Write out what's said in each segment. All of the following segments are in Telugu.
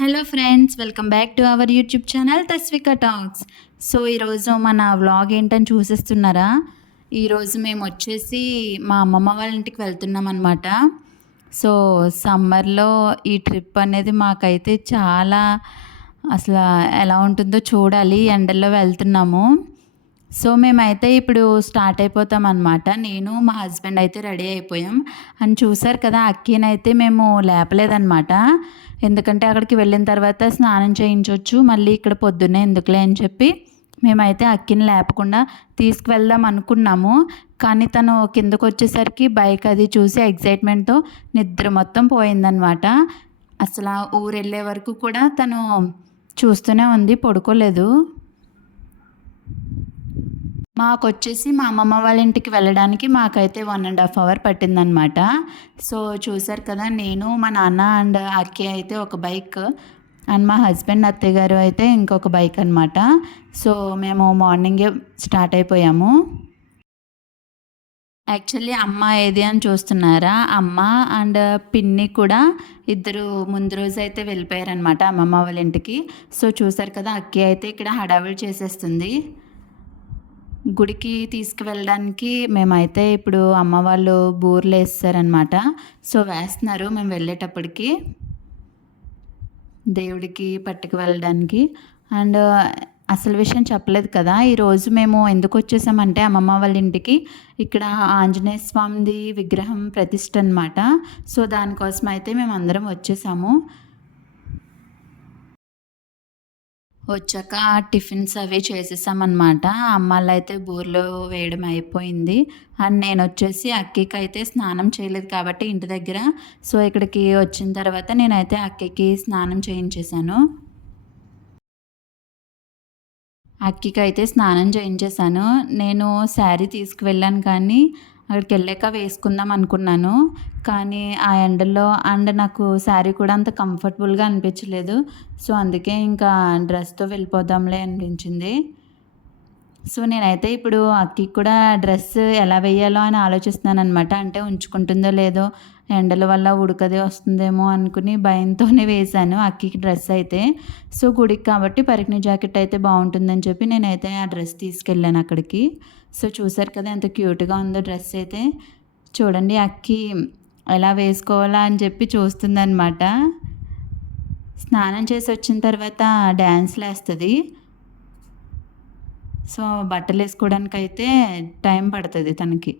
Hello friends, welcome back to our YouTube channel Tasvika talks. So ఈరోజు మన వ్లాగ్ ఏంటని చూసేస్తున్నారా? ఈరోజు మేము వచ్చేసి మా అమ్మమ్మ వాళ్ళ ఇంటికి వెళ్తున్నాం అనమాట. సో సమ్మర్లో ఈ ట్రిప్ అనేది మాకైతే చాలా అసలు ఎలా ఉంటుందో చూడాలి. ఎండల్లో వెళ్తున్నాము. సో మేమైతే ఇప్పుడు స్టార్ట్ అయిపోతామన్నమాట. నేను మా హస్బెండ్ అయితే రెడీ అయిపోయాం. అని చూసారు కదా, అక్కీనైతే మేము లేపలేదన్నమాట. ఎందుకంటే అక్కడికి వెళ్ళిన తర్వాత స్నానం చేయించవచ్చు, మళ్ళీ ఇక్కడ పొద్దున్నే ఎందుకులే అని చెప్పి మేమైతే అక్కిని లేపకుండా తీసుకువెళ్దాం అనుకున్నాము. కానీ తను కిందకు వచ్చేసరికి బైక్ అది చూసి ఎగ్జైట్మెంట్తో నిద్ర మొత్తం పోయిందనమాట. అసలు ఊరు వెళ్ళే వరకు కూడా తను చూస్తూనే ఉంది, పడుకోలేదు. మాకొచ్చేసి మా అమ్మమ్మ వాళ్ళ ఇంటికి వెళ్ళడానికి మాకైతే 1.5 అవర్ పట్టిందనమాట. సో చూసారు కదా, నేను మా నాన్న అండ్ అక్కి అయితే ఒక బైక్, అండ్ మా హస్బెండ్ అత్తయ్య గారు అయితే ఇంకొక బైక్ అనమాట. సో మేము మార్నింగే స్టార్ట్ అయిపోయాము. యాక్చువల్లీ అమ్మ ఏది అని చూస్తున్నారా, అమ్మ అండ్ పిన్ని కూడా ఇద్దరు ముందు రోజు అయితే వెళ్ళిపోయారనమాట అమ్మమ్మ వాళ్ళ ఇంటికి. సో చూసారు కదా, అక్కి అయితే ఇక్కడ హడావిడి చేసేస్తుంది. గుడికి తీసుకువెళ్ళడానికి మేమైతే ఇప్పుడు అమ్మ వాళ్ళు బూర్లు వేస్తారనమాట. సో వేస్తున్నారు మేము వెళ్ళేటప్పటికి దేవుడికి పట్టుకు వెళ్ళడానికి. అండ్ అసలు విషయం చెప్పలేదు కదా, ఈరోజు మేము ఎందుకు వచ్చేసామంటే అమ్మమ్మ వాళ్ళ ఇంటికి ఇక్కడ ఆంజనేయ స్వామిది విగ్రహం ప్రతిష్ఠ అనమాట. సో దానికోసం అయితే మేము అందరం వచ్చేసాము. వచ్చాక టిఫిన్స్ అవి చేసేసామన్నమాట. అమ్మాళ్ళు అయితే బూరెలు వేయడం అయిపోయింది. అండ్ నేను వచ్చేసి అక్కికి అయితే స్నానం చేయలేదు కాబట్టి ఇంటి దగ్గర, సో ఇక్కడికి వచ్చిన తర్వాత నేనైతే అక్కికి స్నానం చేయించేశాను. అక్కికి అయితే స్నానం చేయించేశాను. నేను శారీ తీసుకువెళ్ళాను కానీ అక్కడికి వెళ్ళాక వేసుకుందాం అనుకున్నాను. కానీ ఆ ఎండలో అండ్ నాకు శారీ కూడా అంత కంఫర్టబుల్గా అనిపించలేదు. సో అందుకే ఇంకా డ్రెస్తో వెళ్ళిపోదాంలే అనిపించింది. సో నేనైతే ఇప్పుడు అక్కికి కూడా డ్రెస్ ఎలా వేయాలో అని ఆలోచిస్తున్నాను అనమాట. అంటే ఉంచుకుంటుందో లేదో, ఎండల వల్ల ఉడకదే వస్తుందేమో అనుకుని భయంతోనే వేశాను అక్కికి డ్రెస్ అయితే. సో గుడికి కాబట్టి పరికిణి జాకెట్ అయితే బాగుంటుందని చెప్పి నేనైతే ఆ డ్రెస్ తీసుకెళ్ళాను అక్కడికి. సో చూసారు కదా ఎంత క్యూట్గా ఉందో డ్రెస్ అయితే. చూడండి, అక్కి ఎలా వేసుకోవాలా అని చెప్పి చూస్తుందన్నమాట. స్నానం చేసి వచ్చిన తర్వాత డ్యాన్స్లు వేస్తుంది. సో బట్టలు వేసుకోవడానికైతే టైం పడుతుంది తనకి.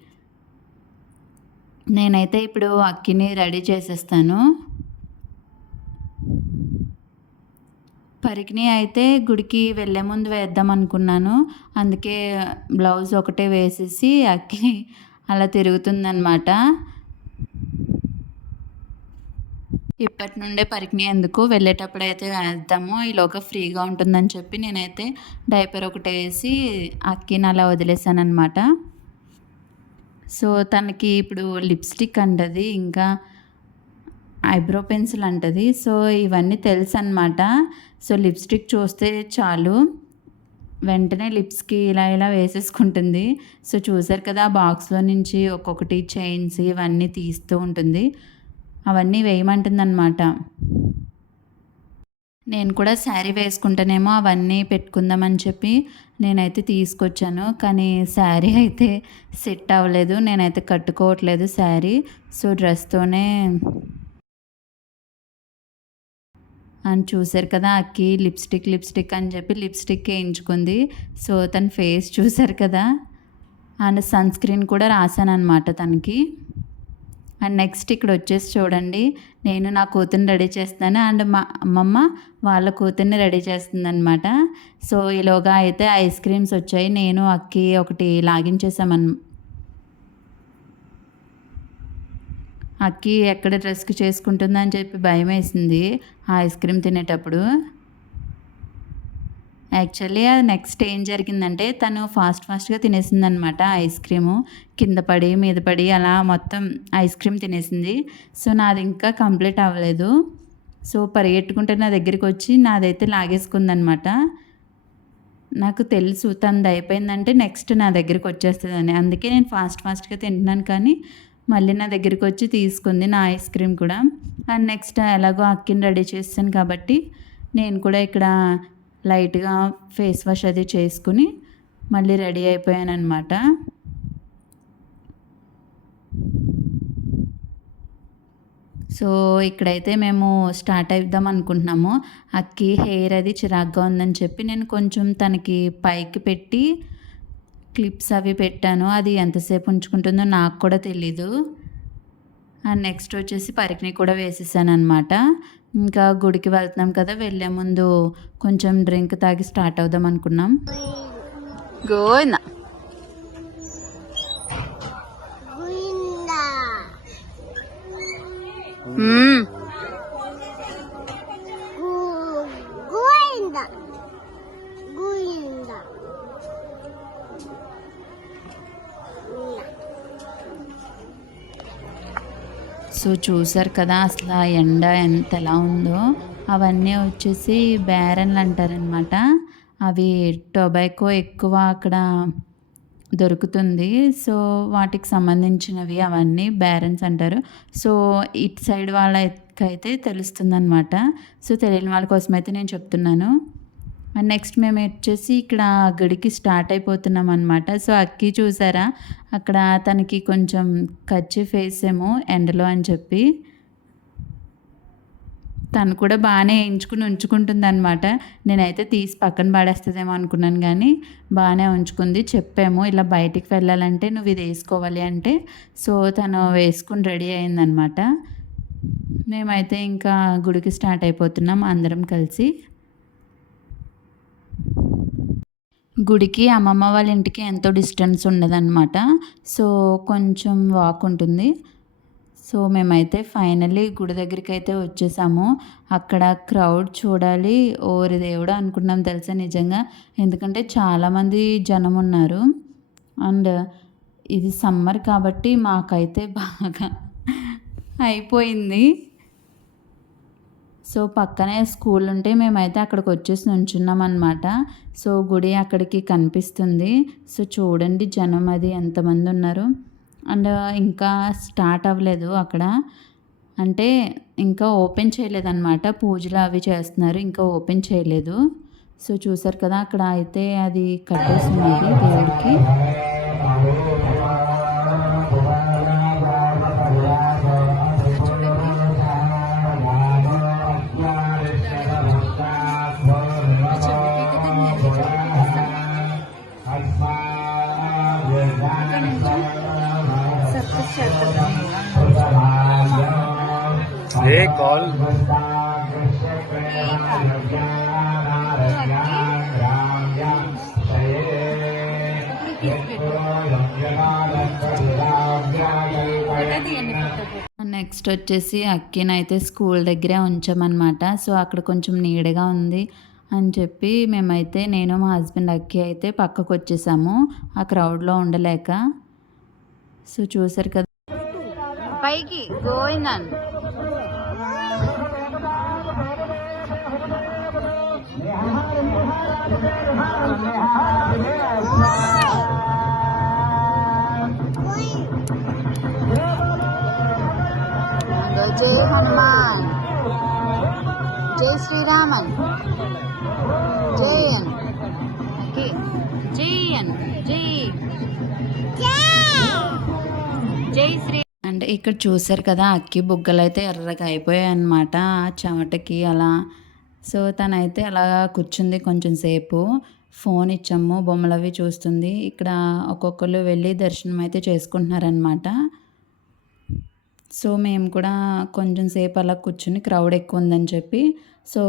నేనైతే ఇప్పుడు అక్కిని రెడీ చేసేస్తాను. పరికిణి అయితే గుడికి వెళ్ళే ముందు వేద్దాం అనుకున్నాను. అందుకే బ్లౌజ్ ఒకటే వేసేసి అక్కి అలా తిరుగుతుందనమాట. ఇప్పటి నుండే పరికిణి ఎందుకు, వెళ్ళేటప్పుడు అయితే వేద్దాము, ఈలోగా ఫ్రీగా ఉంటుందని చెప్పి నేనైతే డైపర్ ఒకటి వేసి అక్కిని అలా వదిలేసాను అనమాట. సో తనకి ఇప్పుడు లిప్స్టిక్ అంటది, ఇంకా ఐబ్రో పెన్సిల్ అంటది. సో ఇవన్నీ తెలుసు అనమాట. సో లిప్స్టిక్ చూస్తే చాలు వెంటనే లిప్స్కి ఇలా ఇలా వేసేసుకుంటుంది. సో చూసారు కదా, ఆ బాక్స్లో నుంచి ఒక్కొక్కటి చైన్స్ ఇవన్నీ తీస్తూ ఉంటుంది, అవన్నీ వేయమంటుంది అనమాట. నేను కూడా శారీ వేసుకుంటేనేమో అవన్నీ పెట్టుకుందామని చెప్పి నేనైతే తీసుకొచ్చాను. కానీ శారీ అయితే సెట్ అవ్వలేదు, నేనైతే కట్టుకోవట్లేదు శారీ. సో డ్రెస్తోనే. అని చూసారు కదా, అక్కి లిప్స్టిక్ అని చెప్పి లిప్స్టిక్ వేయించుకుంది. సో తన ఫేస్ చూసారు కదా, అండ్ సన్ స్క్రీన్ కూడా రాశాను అనమాట తనకి. అండ్ నెక్స్ట్ ఇక్కడ వచ్చేసి చూడండి, నేను నా కూతుర్ని రెడీ చేస్తున్నాను అండ్ మా అమ్మమ్మ వాళ్ళ కూతుర్ని రెడీ చేస్తుందనమాట. సో ఈలోగా అయితే ఐస్ క్రీమ్స్ వచ్చాయి, నేను అక్కి ఒకటి లాగించేసామని. అక్కి ఎక్కడ డ్రెస్కి చేసుకుంటుందని చెప్పి భయం వేసింది ఆ ఐస్ క్రీమ్ తినేటప్పుడు. యాక్చువల్లీ అది నెక్స్ట్ ఏం జరిగిందంటే తను ఫాస్ట్గా తినేసిందనమాట ఐస్ క్రీము. కింద పడి మీద పడి అలా మొత్తం ఐస్ క్రీమ్ తినేసింది. సో నాది ఇంకా కంప్లీట్ అవ్వలేదు. సో పరిగెట్టుకుంటే నా దగ్గరికి వచ్చి నాదైతే లాగేసుకుందనమాట. నాకు తెలుసు తనది అయిపోయిందంటే నెక్స్ట్ నా దగ్గరికి వచ్చేస్తుందని, అందుకే నేను ఫాస్ట్గా తింటున్నాను. కానీ మళ్ళీ నా దగ్గరికి వచ్చి తీసుకుంది నా ఐస్ క్రీమ్ కూడా. అండ్ నెక్స్ట్ ఎలాగో అక్కిని రెడీ చేస్తాను కాబట్టి నేను కూడా ఇక్కడ లైట్గా ఫేస్ వాష్ అది చేసుకుని మళ్ళీ రెడీ అయిపోయాను అనమాట. సో ఇక్కడైతే మేము స్టార్ట్ అయిద్దాం అనుకుంటున్నాము. అక్కి హెయిర్ అది చిరాగ్గా ఉందని చెప్పి నేను కొంచెం తనకి పైకి పెట్టి క్లిప్స్ అవి పెట్టాను. అది ఎంతసేపు ఉంచుకుంటుందో నాకు కూడా తెలీదు. అండ్ నెక్స్ట్ వచ్చేసి పరికిని కూడా వేసేసాను అనమాట. ఇంకా గుడికి వెళ్తున్నాం కదా, వెళ్ళే ముందు కొంచెం డ్రింక్ తాగి స్టార్ట్ అవుదాం అనుకున్నాం. గోవిందా సో చూసారు కదా అసలు ఆ ఎండ ఎలా ఉందో. అవన్నీ వచ్చేసి బ్యారన్లు అంటారనమాట. అవి టొబాకో ఎక్కువ అక్కడ దొరుకుతుంది. సో వాటికి సంబంధించినవి అవన్నీ బ్యారన్స్ అంటారు. సో ఇటు సైడ్ వాళ్ళకైతే తెలుస్తుందన్నమాట. సో తెలియని వాళ్ళ కోసం అయితే నేను చెప్తున్నాను. అండ్ నెక్స్ట్ మేము వచ్చేసి ఇక్కడ గుడికి స్టార్ట్ అయిపోతున్నాం అనమాట. సో అక్కి చూసారా అక్కడ తనకి కొంచెం కర్చీఫ్ వేసేమో ఎండలో అని చెప్పి తను కూడా బాగానే ఎంచుకుని ఉంచుకుంటుంది అనమాట. నేనైతే తీసి పక్కన పడేస్తుందేమో అనుకున్నాను, కానీ బాగానే ఉంచుకుంది. చెప్పాము ఇలా బయటికి వెళ్ళాలంటే నువ్వు ఇది వేసుకోవాలి అంటే. సో తను వేసుకుని రెడీ అయిందనమాట. మేమైతే ఇంకా గుడికి స్టార్ట్ అయిపోతున్నాం అందరం కలిసి. గుడికి అమ్మమ్మ వాళ్ళ ఇంటికి ఎంతో డిస్టెన్స్ ఉండదన్నమాట. సో కొంచెం వాక్ ఉంటుంది. సో మేమైతే ఫైనల్లీ గుడి దగ్గరికి అయితే వచ్చేసాము. అక్కడ క్రౌడ్ చూడాలి, ఓరి దేవుడు అనుకున్నాం తెలుసా నిజంగా. ఎందుకంటే చాలామంది జనం ఉన్నారు. అండ్ ఇది సమ్మర్ కాబట్టి మాకైతే బాగా అయిపోయింది. సో పక్కనే స్కూల్ ఉంటే మేమైతే అక్కడికి వచ్చేసి నుంచున్నాం అనమాట. సో గుడి అక్కడికి కనిపిస్తుంది. సో చూడండి జనం అది ఎంతమంది ఉన్నారు. అండ్ ఇంకా స్టార్ట్ అవ్వలేదు అక్కడ, అంటే ఇంకా ఓపెన్ చేయలేదన్నమాట. పూజలు అవి చేస్తున్నారు, ఇంకా ఓపెన్ చేయలేదు. సో చూసారు కదా అక్కడ అయితే అది కట్టేస్తున్నది దేవుడికి. ये कॉल నెక్స్ట్ వచ్చేసి అక్కినైతే స్కూల్ దగ్గరే ఉంచామన్నమాట. సో అక్కడ కొంచెం నీడగా ఉంది అని చెప్పి మేమైతే నేను మా హస్బెండ్ అక్కి అయితే పక్కకు వచ్చేసాము ఆ క్రౌడ్లో ఉండలేక. సో చూసారు కదా పైకి గోవిందన్. జై హనుమాన్, జై శ్రీరామన్, జయన్ జయన్ జై జై శ్రీ. అంటే ఇక్కడ చూసారు కదా అక్కి బుగ్గలు అయితే ఎర్రగా అయిపోయాయి అన్నమాట చెమటకి అలా. సో తనైతే అలా కూర్చుంది కొంచెం సేపు. ఫోన్ ఇచ్చాము, బొమ్మలు అవి చూస్తుంది. ఇక్కడ ఒక్కొక్కరు వెళ్ళి దర్శనం అయితే చేసుకుంటున్నారనమాట. సో మేము కూడా కొంచెం సేపు అలా కూర్చుని క్రౌడ్ ఎక్కువ ఉందని చెప్పి సో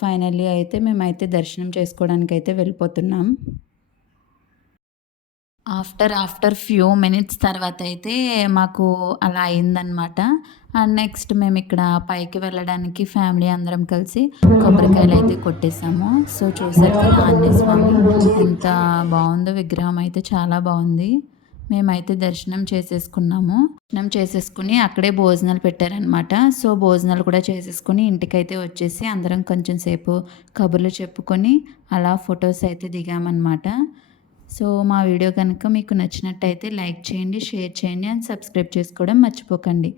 ఫైనల్లీ అయితే మేమైతే దర్శనం చేసుకోవడానికి అయితే వెళ్ళిపోతున్నాం. ఆఫ్టర్ ఫ్యూ మినిట్స్ తర్వాత అయితే మాకు అలా అయిందనమాట. అండ్ నెక్స్ట్ మేము ఇక్కడ పైకి వెళ్ళడానికి ఫ్యామిలీ అందరం కలిసి కొబ్బరికాయలు అయితే కొట్టేసాము. సో చూసారు కదా ఆంజనేయ స్వామి ఎంత బాగుందో, విగ్రహం అయితే చాలా బాగుంది. మేమైతే దర్శనం చేసేసుకున్నాము. దర్శనం చేసేసుకుని అక్కడే భోజనాలు పెట్టారనమాట. సో భోజనాలు కూడా చేసేసుకుని ఇంటికైతే వచ్చేసి అందరం కొంచెం సేపు కబుర్లు చెప్పుకొని అలా ఫొటోస్ అయితే దిగామన్నమాట. సో మా వీడియో కనుక మీకు నచ్చినట్టయితే లైక్ చేయండి, షేర్ చేయండి అండ్ సబ్స్క్రైబ్ చేసుకోవడం మర్చిపోకండి.